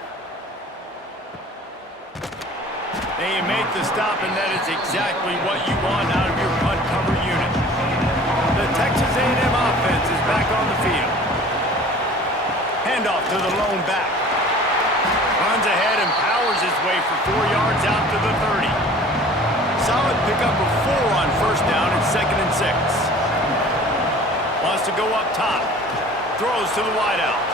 They make the stop, and that is exactly what you want out of your punt cover unit. The Texas A&M offense is back on the field. Handoff to the lone back. Runs ahead and powers his way for 4 yards out to the 30. Solid pickup of 4 on 1st down and 2nd and 6. Wants to go up top. Throws to the wideout.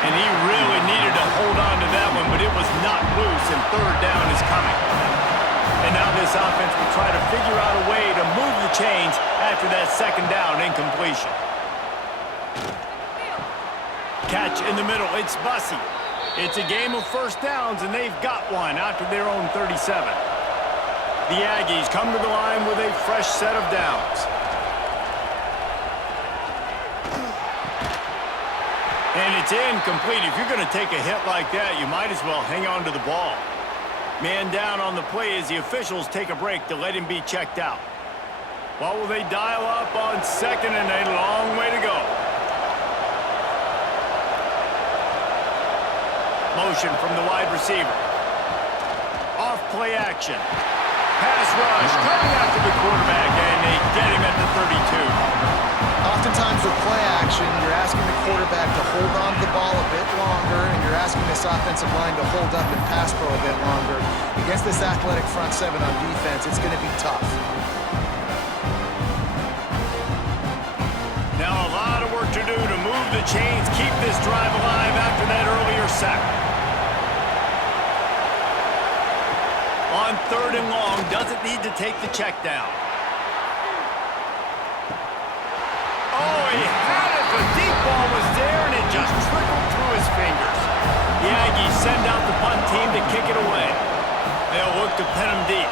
And he really needed to hold on to that one, but it was not loose, and 3rd down is coming. And now this offense will try to figure out a way to move the chains after that 2nd down incompletion. Catch in the middle. It's Bussey. It's a game of 1st downs, and they've got one out to their own 37. The Aggies come to the line with a fresh set of downs. And it's incomplete. If you're going to take a hit like that, you might as well hang on to the ball. Man down on the play as the officials take a break to let him be checked out. What will they dial up on 2nd and a long way to go? Motion from the wide receiver. Off play action. Pass rush coming after the quarterback, and they get him at the 32. Oftentimes with play action, you're asking the quarterback to hold on to the ball a bit longer, and you're asking this offensive line to hold up and pass pro a bit longer. Against this athletic front 7 on defense, it's going to be tough. Now a lot of work to do to move the chains, keep this drive alive after that earlier sack. On 3rd and long, doesn't need to take the check down. Oh, he had it. The deep ball was there, and it just trickled through his fingers. The Aggies send out the punt team to kick it away. They'll look to pin him deep.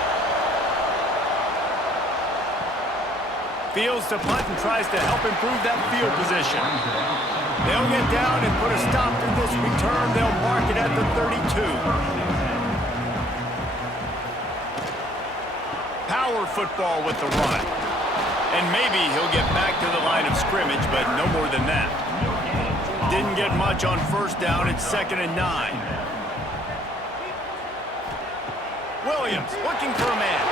Fields to punt and tries to help improve that field position. They'll get down and put a stop to this return. They'll mark it at the 32. Power football with the run. And maybe he'll get back to the line of scrimmage, but no more than that. Didn't get much on 1st down. It's 2nd and 9. Williams looking for a man.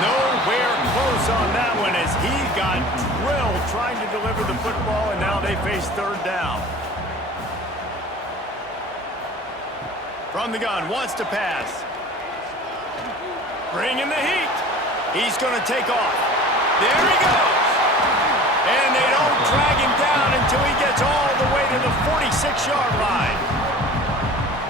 Nowhere close on that one as he got drilled trying to deliver the football, and now they face 3rd down. From the gun, wants to pass. Bringing the heat. He's going to take off. There he goes. And they don't drag him down until he gets all the way to the 46-yard line.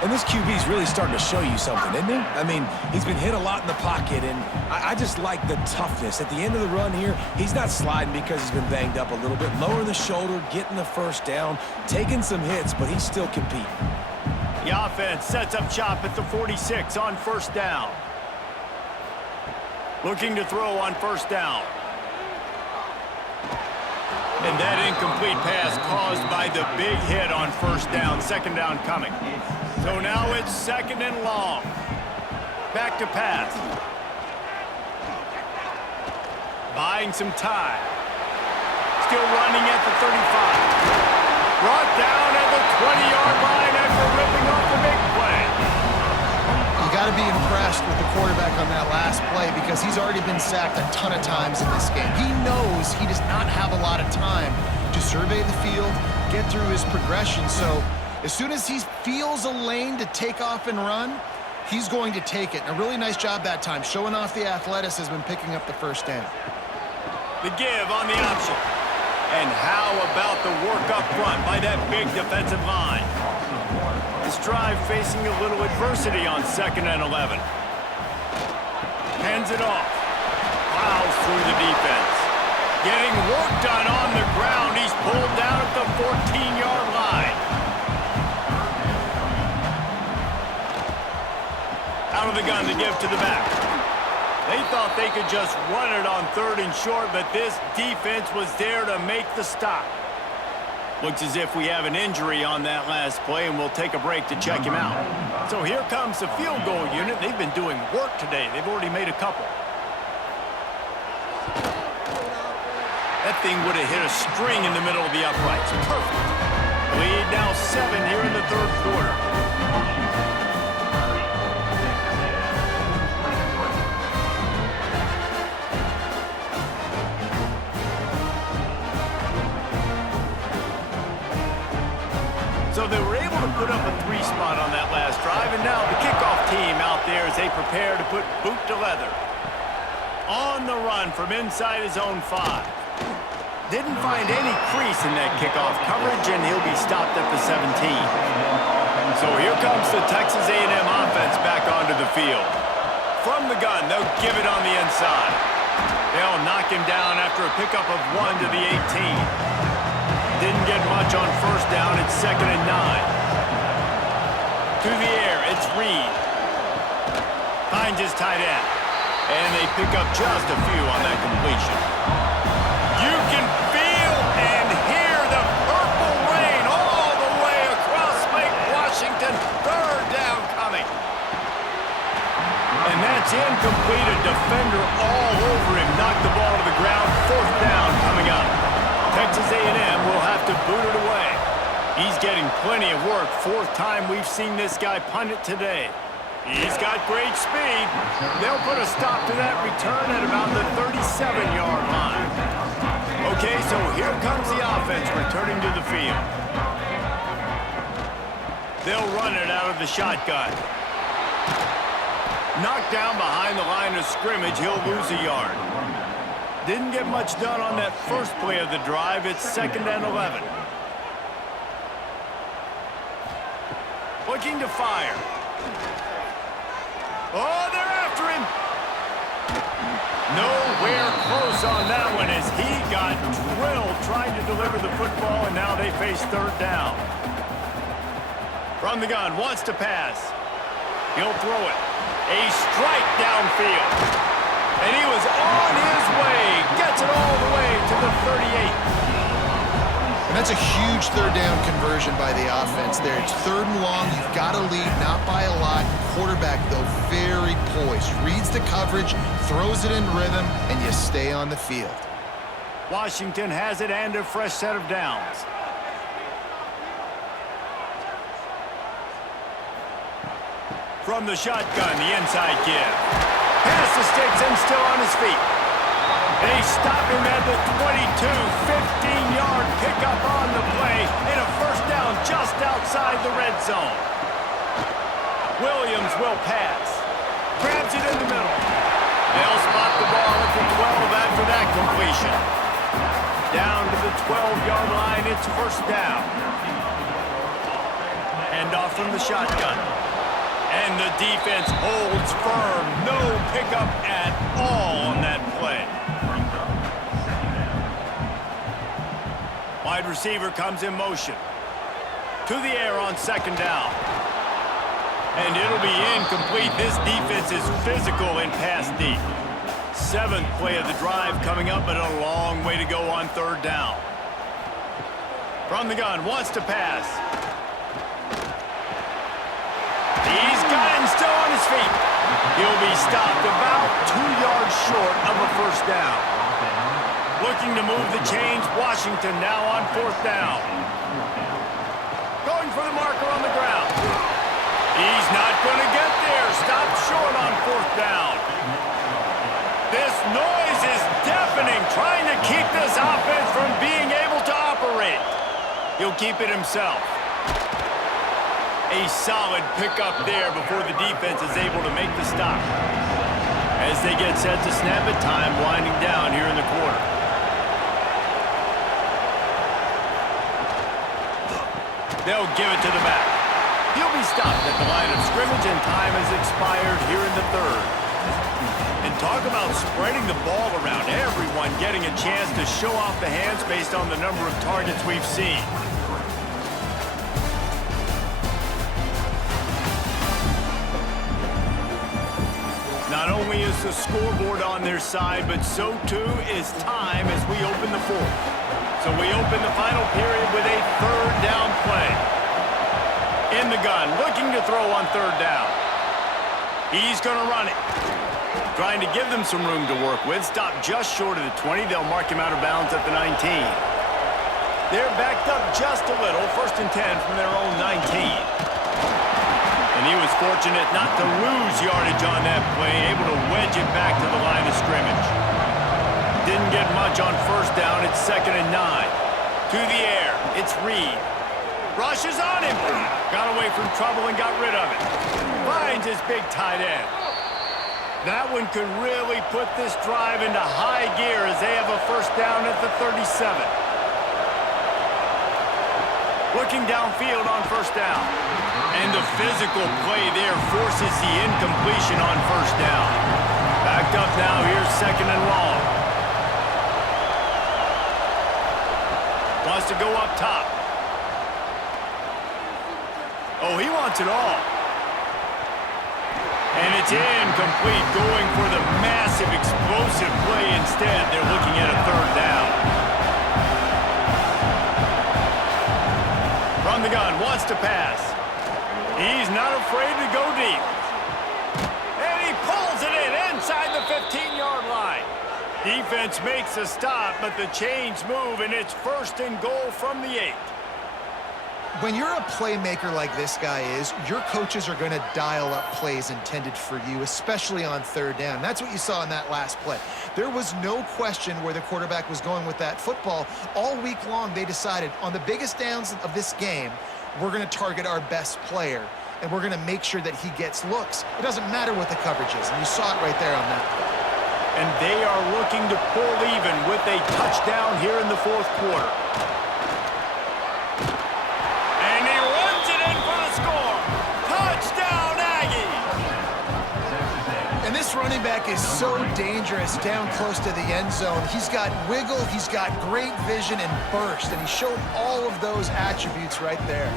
And this QB's really starting to show you something, isn't he? I mean, he's been hit a lot in the pocket, and I just like the toughness. At the end of the run here, he's not sliding because he's been banged up a little bit. Lowering the shoulder, getting the 1st down, taking some hits, but he's still competing. The offense sets up shop at the 46 on 1st down. Looking to throw on 1st down. And that incomplete pass caused by the big hit on 1st down. 2nd down coming. So now it's 2nd and long. Back to pass. Buying some time. Still running at the 35. Brought down at the 20-yard line after ripping off the big play. You got to be impressed with the quarterback on that last play because he's already been sacked a ton of times in this game. He knows he does not have a lot of time to survey the field, get through his progression. So as soon as he feels a lane to take off and run, he's going to take it. And a really nice job that time, showing off the athleticism and picking up the 1st down. The give on the option. And how about the work up front by that big defensive line? This drive facing a little adversity on 2nd and 11. Hands it off. Plows through the defense. Getting work done on the ground. He's pulled down at the 14-yard the gun to give to the back. They thought they could just run it on 3rd and short, but this defense was there to make the stop. Looks as if we have an injury on that last play, and we'll take a break to check him out. So here comes the field goal unit. They've been doing work today. They've already made a couple. That thing would have hit a string in the middle of the uprights. Perfect. Lead now 7 here in the 3rd quarter. So they were able to put up a 3 spot on that last drive, and now the kickoff team out there as they prepare to put boot to leather. On the run from inside his own 5. Didn't find any crease in that kickoff coverage, and he'll be stopped at the 17. So here comes the Texas A&M offense back onto the field. From the gun, they'll give it on the inside. They'll knock him down after a pickup of 1 to the 18. Didn't get much on 1st down. It's 2nd and 9. To the air, it's Reed. Finds his tight end. And they pick up just a few on that completion. You can feel and hear the purple rain all the way across Lake Washington. 3rd down coming. And that's incomplete. A defender all over him. Knocked the ball to the ground. 4th down coming up. Texas A&M will have to boot it away. He's getting plenty of work. 4th time we've seen this guy punt it today. He's got great speed. They'll put a stop to that return at about the 37-yard line. Okay, so here comes the offense returning to the field. They'll run it out of the shotgun. Knocked down behind the line of scrimmage, he'll lose a yard. Didn't get much done on that first play of the drive. It's 2nd and 11. Looking to fire. Oh, they're after him. Nowhere close on that one as he got drilled trying to deliver the football, and now they face 3rd down. From the gun, wants to pass. He'll throw it. A strike downfield. And he was on his way. Gets it all the way to the 38. And that's a huge 3rd down conversion by the offense there. It's 3rd and long. You've got to lead, not by a lot. Quarterback, though, very poised. Reads the coverage, throws it in rhythm, and you stay on the field. Washington has it and a fresh set of downs. From the shotgun, the inside give. Pass the sticks and still on his feet. They stop him at the 22, 15-yard pickup on the play, and a 1st down just outside the red zone. Williams will pass. Grabs it in the middle. They'll spot the ball at the 12 after that completion. Down to the 12-yard line, it's 1st down. Hand off from the shotgun. And the defense holds firm. No pickup at all on that play. Wide receiver comes in motion. To the air on 2nd down. And it'll be incomplete. This defense is physical in pass deep. 7th play of the drive coming up, but a long way to go on 3rd down. From the gun, wants to pass. He's got him still on his feet. He'll be stopped about 2 yards short of a 1st down. Looking to move the chains. Washington now on 4th down. Going for the marker on the ground. He's not going to get there. Stopped short on 4th down. This noise is deafening, trying to keep this offense from being able to operate. He'll keep it himself. A solid pickup there before the defense is able to make the stop. As they get set to snap it, time winding down here in the quarter. They'll give it to the back. He'll be stopped at the line of scrimmage, and time has expired here in the 3rd. And talk about spreading the ball around. Everyone getting a chance to show off the hands based on the number of targets we've seen. Not only is the scoreboard on their side, but so too is time as we open the fourth. So we open the final period with a third down play. In the gun, looking to throw on third down. He's going to run it. Trying to give them some room to work with. Stopped just short of the 20. They'll mark him out of bounds at the 19. They're backed up just a little. 1st and 10 from their own 19. And he was fortunate not to lose yardage on that play, able to wedge it back to the line of scrimmage. Didn't get much on 1st down. It's 2nd and 9. To the air. It's Reed. Rushes on him. Got away from trouble and got rid of it. Finds his big tight end. That one could really put this drive into high gear as they have a 1st down at the 37. Looking downfield on 1st down. And the physical play there forces the incompletion on 1st down. Backed up now, here's 2nd and long. Wants to go up top. Oh, he wants it all. And it's incomplete, going for the massive explosive play instead. They're looking at a 3rd down. From the gun, wants to pass. He's not afraid to go deep. And he pulls it in inside the 15-yard line. Defense makes a stop, but the chains move, and it's 1st and goal from the 8. When you're a playmaker like this guy is, your coaches are going to dial up plays intended for you, especially on 3rd down. That's what you saw in that last play. There was no question where the quarterback was going with that football. All week long, they decided on the biggest downs of this game, we're going to target our best player, and we're going to make sure that he gets looks. It doesn't matter what the coverage is, and you saw it right there on that play. And they are looking to pull even with a touchdown here in the 4th quarter. And he runs it in for the score. Touchdown, Aggies! And this running back is so dangerous down close to the end zone. He's got wiggle, he's got great vision and burst, and he showed all of those attributes right there.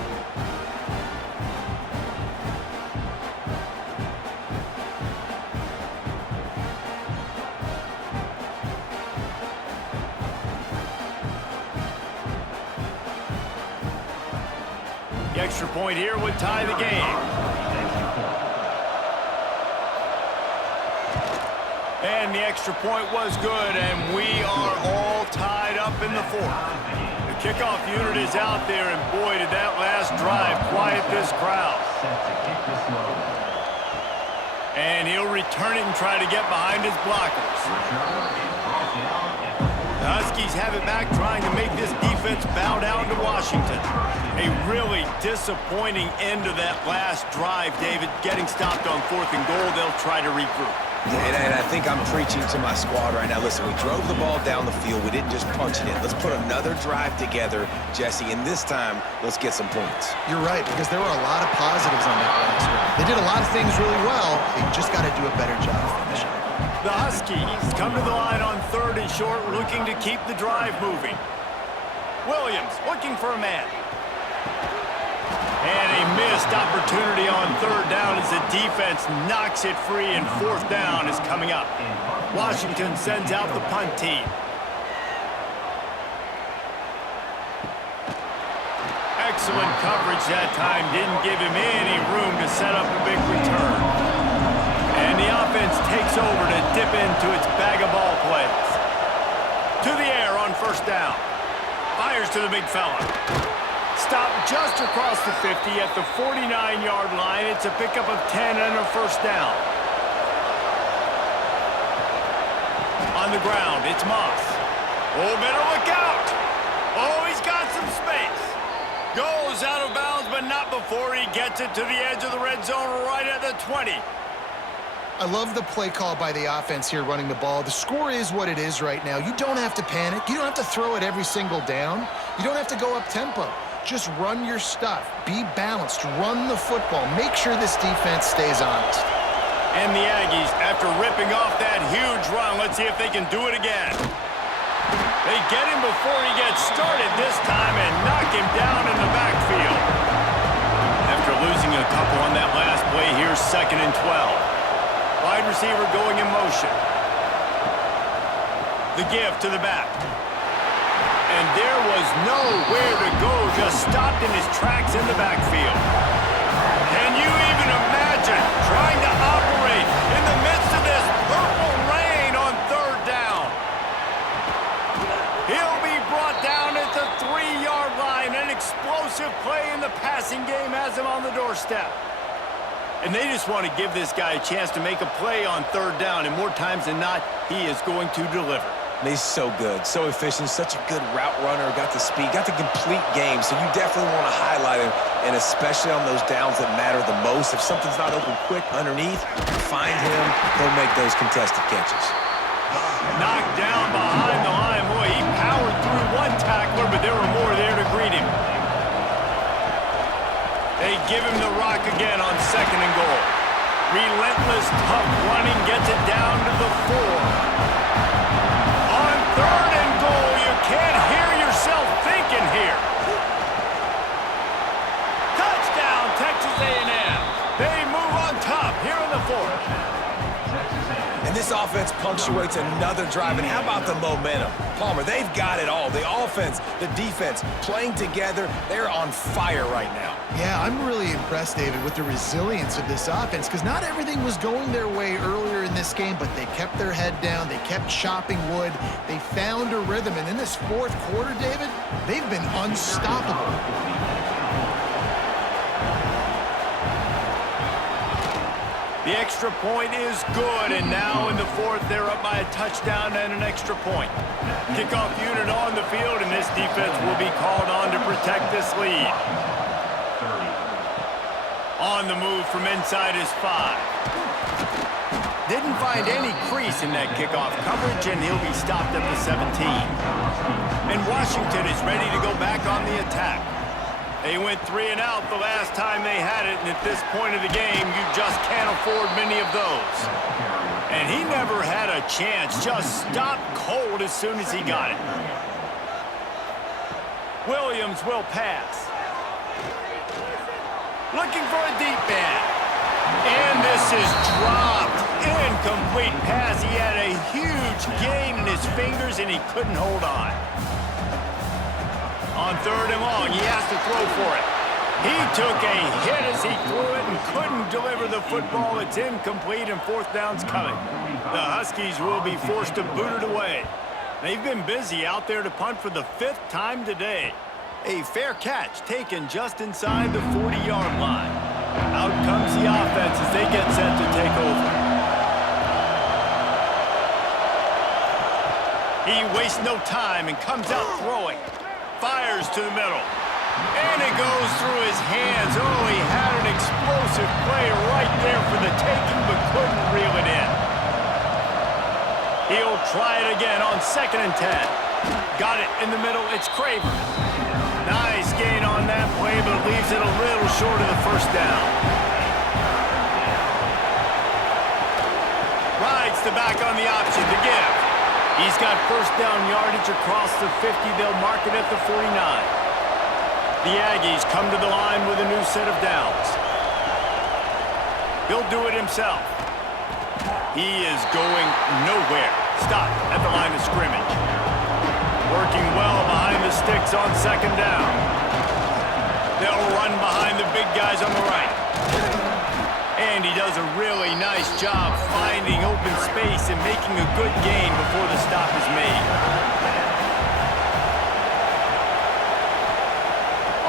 The extra point here would tie the game. And the extra point was good, and we are all tied up in the 4th. The kickoff unit is out there, and boy, did that last drive quiet this crowd. And he'll return it and try to get behind his blockers. The Huskies have it back, trying to make this defense bow down to Washington. A really disappointing end of that last drive, David. Getting stopped on 4th and goal, they'll try to regroup. Yeah, and I think I'm preaching to my squad right now. Listen, we drove the ball down the field. We didn't just punch it in. Let's put another drive together, Jesse, and this time, let's get some points. You're right, because there were a lot of positives on that last one. They did a lot of things really well. They just got to do a better job of finishing. The Huskies come to the line on 3rd and short, looking to keep the drive moving. Williams looking for a man. And a missed opportunity on 3rd down as the defense knocks it free, and 4th down is coming up. Washington sends out the punt team. Excellent coverage that time. Didn't give him any room to set up a big return. And the offense takes over to dip into its bag of ball plays. To the air on 1st down. Fires to the big fella. Stopped just across the 50 at the 49-yard line. It's a pickup of 10 and a 1st down. On the ground, it's Moss. Oh, better look out. Oh, he's got some space. Goes out of bounds, but not before he gets it to the edge of the red zone right at the 20. I love the play call by the offense here running the ball. The score is what it is right now. You don't have to panic. You don't have to throw it every single down. You don't have to go up tempo. Just run your stuff. Be balanced. Run the football. Make sure this defense stays honest. And the Aggies, after ripping off that huge run, let's see if they can do it again. They get him before he gets started this time and knock him down in the backfield. After losing a couple on that last play, here's 2nd and 12. Wide receiver going in motion. The give to the back. And there was nowhere to go, just stopped in his tracks in the backfield. Can you even imagine trying to operate in the midst of this purple rain on third down? He'll be brought down at the 3-yard line. An explosive play in the passing game has him on the doorstep. And they just want to give this guy a chance to make a play on third down, and more times than not, he is going to deliver. He's so good, so efficient, such a good route runner, got the speed, got the complete game, so you definitely want to highlight him, and especially on those downs that matter the most. If something's not open quick underneath, find him, he'll make those contested catches. Knocked down behind the line. Boy, he powered through one tackler, but there were more there to greet him. They give him the rock again on 2nd and goal. Relentless, tough running gets it down to the 4. 3rd and goal, you can't hear yourself thinking here. Touchdown, Texas A&M. They move on top here in the 4th. And this offense punctuates another drive. And how about the momentum? Palmer, they've got it all. The offense, the defense, playing together. They're on fire right now. Yeah, I'm really impressed, David, with the resilience of this offense, because not everything was going their way earlier in this game, but they kept their head down. They kept chopping wood. They found a rhythm. And in this 4th quarter, David, they've been unstoppable. The extra point is good, and now in the 4th, they're up by a touchdown and an extra point. Kickoff unit on the field, and this defense will be called on to protect this lead. On the move from inside his 5. Didn't find any crease in that kickoff coverage, and he'll be stopped at the 17. And Washington is ready to go back on the attack. They went 3 and out the last time they had it, and at this point of the game, you just can't afford many of those. And he never had a chance, just stopped cold as soon as he got it. Williams will pass. Looking for a deep man. And this is dropped. Incomplete pass. He had a huge gain in his fingers, and he couldn't hold on. On 3rd and long, he has to throw for it. He took a hit as he threw it and couldn't deliver the football. It's incomplete, and 4th down's coming. The Huskies will be forced to boot it away. They've been busy out there to punt for the 5th time today. A fair catch taken just inside the 40-yard line. Out comes the offense as they get set to take over. He wastes no time and comes out throwing. Fires to the middle. And it goes through his hands. Oh, he had an explosive play right there for the taking, but couldn't reel it in. He'll try it again on 2nd and 10. Got it in the middle. It's Craver. Nice gain on that play, but leaves it a little short of the 1st down. Rides the back on the option to give. He's got 1st down yardage across the 50. They'll mark it at the 49. The Aggies come to the line with a new set of downs. He'll do it himself. He is going nowhere. Stop at the line of scrimmage. Working well behind the sticks on 2nd down. They'll run behind the big guys on the right. And he does a really nice job finding open space and making a good gain before the stop is made.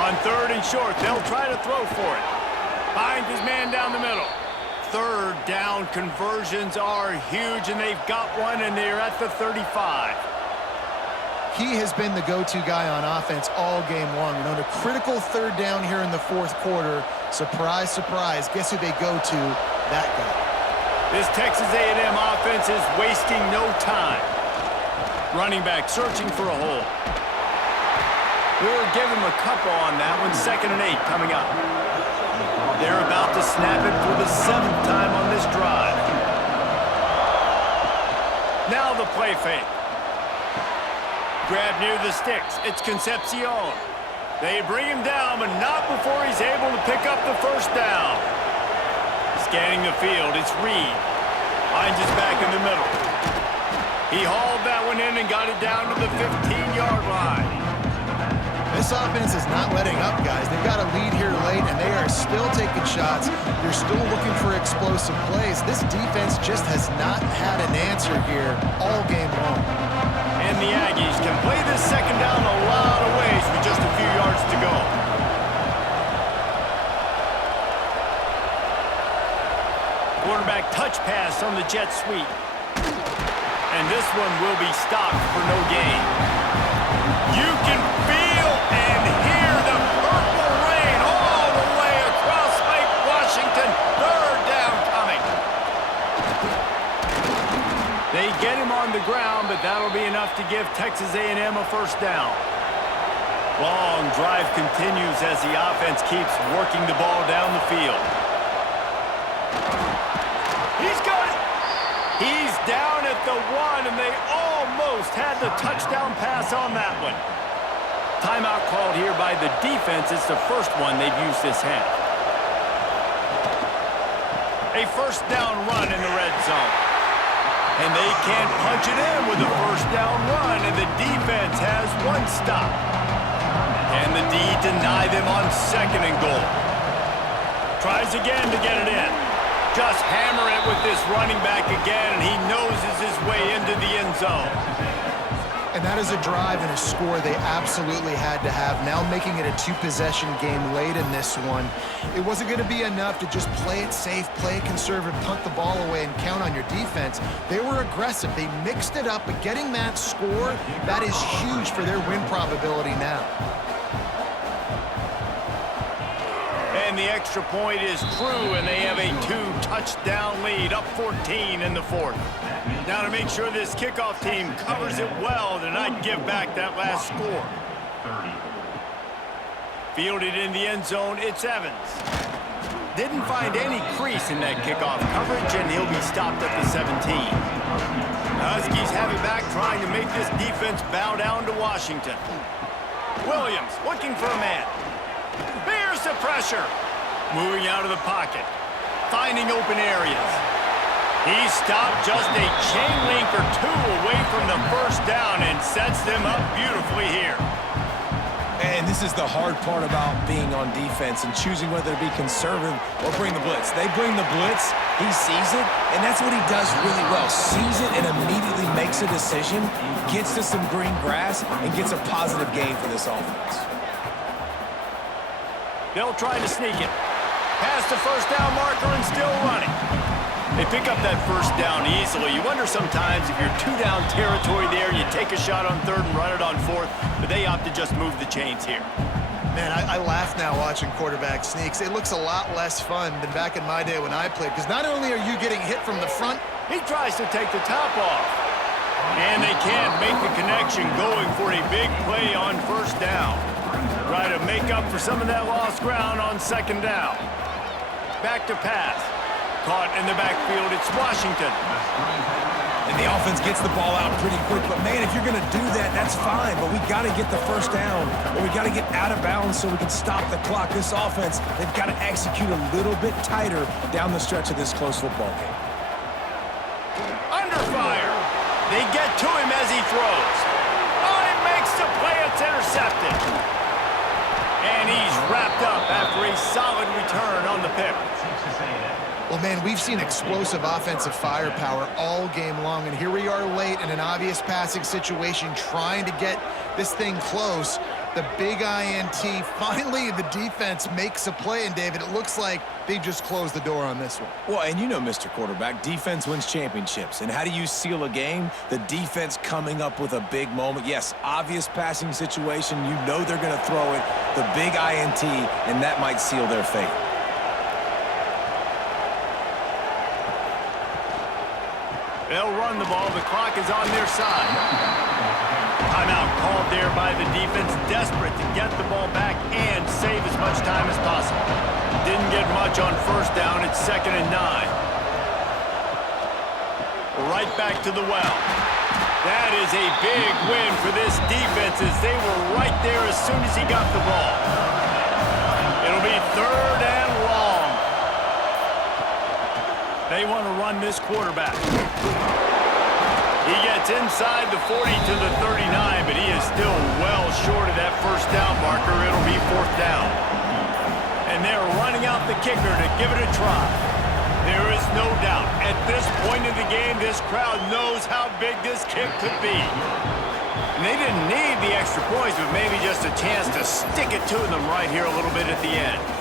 On 3rd and short, they'll try to throw for it. Finds his man down the middle. 3rd down conversions are huge, and they've got one, and they're at the 35. He has been the go-to guy on offense all game long. And on a critical 3rd down here in the 4th quarter, surprise, surprise, guess who they go to? That guy. This Texas A&M offense is wasting no time. Running back searching for a hole. We'll give him a couple on that one. 2nd and 8 coming up. They're about to snap it for the 7th time on this drive. Now the play fake. Grab near the sticks. It's Concepcion. They bring him down, but not before he's able to pick up the 1st down. Scanning the field, it's Reed. Finds his back in the middle. He hauled that one in and got it down to the 15-yard line. This offense is not letting up, guys. They've got a lead here late, and they are still taking shots. They're still looking for explosive plays. This defense just has not had an answer here all game long. And the Aggies can play this second down a lot of ways with just a few yards to go. Quarterback touch pass on the jet sweep. And this one will be stopped for no gain. You can feel and hear the purple rain all the way across Lake Washington. Third down coming. They get him on the ground, but that'll be enough to give Texas A&M a first down. Long drive continues as the offense keeps working the ball down the field. He's got it. He's down at the 1, and they almost had the touchdown pass on that one. Timeout called here by the defense. It's the first one they've used this half. A first down run in the red zone. And they can't punch it in with a first down run, and the defense has one stop. And the D deny them on second and goal. Tries again to get it in. Just hammer it with this running back again, and he noses his way into the end zone. And that is a drive and a score they absolutely had to have. Now making it a two-possession game late in this one. It wasn't going to be enough to just play it safe, play it conservative, punt the ball away, and count on your defense. They were aggressive. They mixed it up, but getting that score, that is huge for their win probability now. And the extra point is true, and they have a 2-touchdown lead, up 14 in the fourth. Now to make sure this kickoff team covers it well to not give back that last score. Fielded in the end zone, it's Evans. Didn't find any crease in that kickoff coverage, and he'll be stopped at the 17. Huskies have it back, trying to make this defense bow down to Washington. Williams looking for a man. Bears the pressure. Moving out of the pocket. Finding open areas. He stopped just a chain link or two away from the first down and sets them up beautifully here. And this is the hard part about being on defense and choosing whether to be conservative or bring the blitz. They bring the blitz, he sees it, and that's what he does really well. Sees it and immediately makes a decision, gets to some green grass, and gets a positive gain for this offense. They'll try to sneak it. Past the first down marker and still running. They pick up that first down easily. You wonder sometimes if you're two-down territory there, you take a shot on third and run it on fourth, but they opt to just move the chains here. Man, I laugh now watching quarterback sneaks. It looks a lot less fun than back in my day when I played, because not only are you getting hit from the front, he tries to take the top off. And they can't make the connection going for a big play on first down. Try to make up for some of that lost ground on second down. Back to pass. Caught in the backfield, it's Washington. And the offense gets the ball out pretty quick. But, man, if you're going to do that, that's fine. But we got to get the first down, or we got to get out of bounds so we can stop the clock. This offense, they've got to execute a little bit tighter down the stretch of this close football game. Under fire. They get to him as he throws. Oh, he makes the play. It's intercepted. And he's wrapped up after a solid return on the pick. well, man, we've seen explosive offensive firepower all game long, and here we are late in an obvious passing situation trying to get this thing close. The big INT, finally the defense makes a play, and David, it looks like they just closed the door on this one. Well, and you know, Mr. Quarterback, defense wins championships. And how do you seal a game? The defense coming up with a big moment. Yes, obvious passing situation. You know they're going to throw it. The big INT, and that might seal their fate. They'll run the ball. The clock is on their side. Timeout called there by the defense, desperate to get the ball back and save as much time as possible. Didn't get much on first down. It's 2nd and 9. Right back to the well. That is a big win for this defense as they were right there as soon as he got the ball. It'll be 3rd and long. They want to run this quarterback. He gets inside the 40 to the 39, but he is still well short of that first down marker. It'll be 4th down. And they're running out the kicker to give it a try. There is no doubt, at this point in the game, this crowd knows how big this kick could be. And they didn't need the extra points, but maybe just a chance to stick it to them right here a little bit at the end.